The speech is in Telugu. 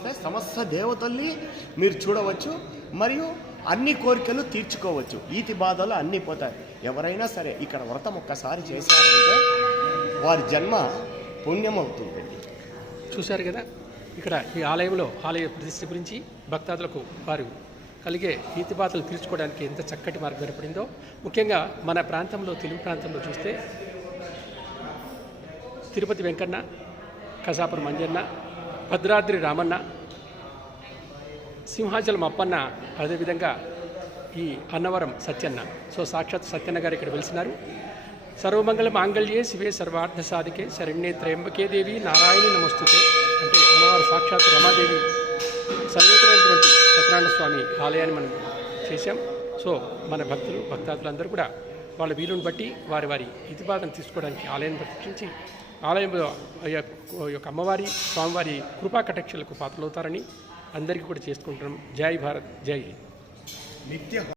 చేస్తే సమస్త దేవతల్ని మీరు చూడవచ్చు మరియు అన్ని కోరికలు తీర్చుకోవచ్చు. ఈతి బాధలు అన్నీ పోతాయి. ఎవరైనా సరే ఇక్కడ వ్రతం ఒక్కసారి చేశారంటే వారి జన్మ పుణ్యమవుతుందండి. చూశారు కదా, ఇక్కడ ఈ ఆలయంలో ఆలయ ప్రతిష్ఠ గురించి భక్తాదులకు వారు కలిగే ఈతిబాధలు తీర్చుకోవడానికి ఎంత చక్కటి మార్గం ఏర్పడిందో. ముఖ్యంగా మన ప్రాంతంలో, తెలుగు ప్రాంతంలో చూస్తే తిరుపతి వెంకన్న, కసాపురం మంజన్న, భద్రాద్రి రామన్న, సింహాచలం అప్పన్న, అదేవిధంగా ఈ అన్నవరం సత్యన్న. సో సాక్షాత్ సత్యన్న గారు ఇక్కడ వెలిసినారు. సర్వమంగళ మాంగళ్యే శివే సర్వార్థ సాధికే శరణ్యే త్రయంబకే దేవి నారాయణి నమస్తుతే అంటే అమ్మవారు సాక్షాత్ రమాదేవి సర్వేతరైనటువంటి సత్యనారాయణ స్వామి ఆలయాన్ని మనం చేశాం. సో మన భక్తులు, భక్తాదులందరూ కూడా వాళ్ళ వీలుని బట్టి వారి వారి ఇతిబాధను తీసుకోవడానికి ఆలయాన్ని ప్రతిష్ఠించి ఆలయంలో యొక్క అమ్మవారి, స్వామివారి కృపా కటాక్షలకు పాత్రలవుతారని అందరికీ కూడా చేసుకుంటున్నాం. జై భారత్, జై హింద్. నిత్య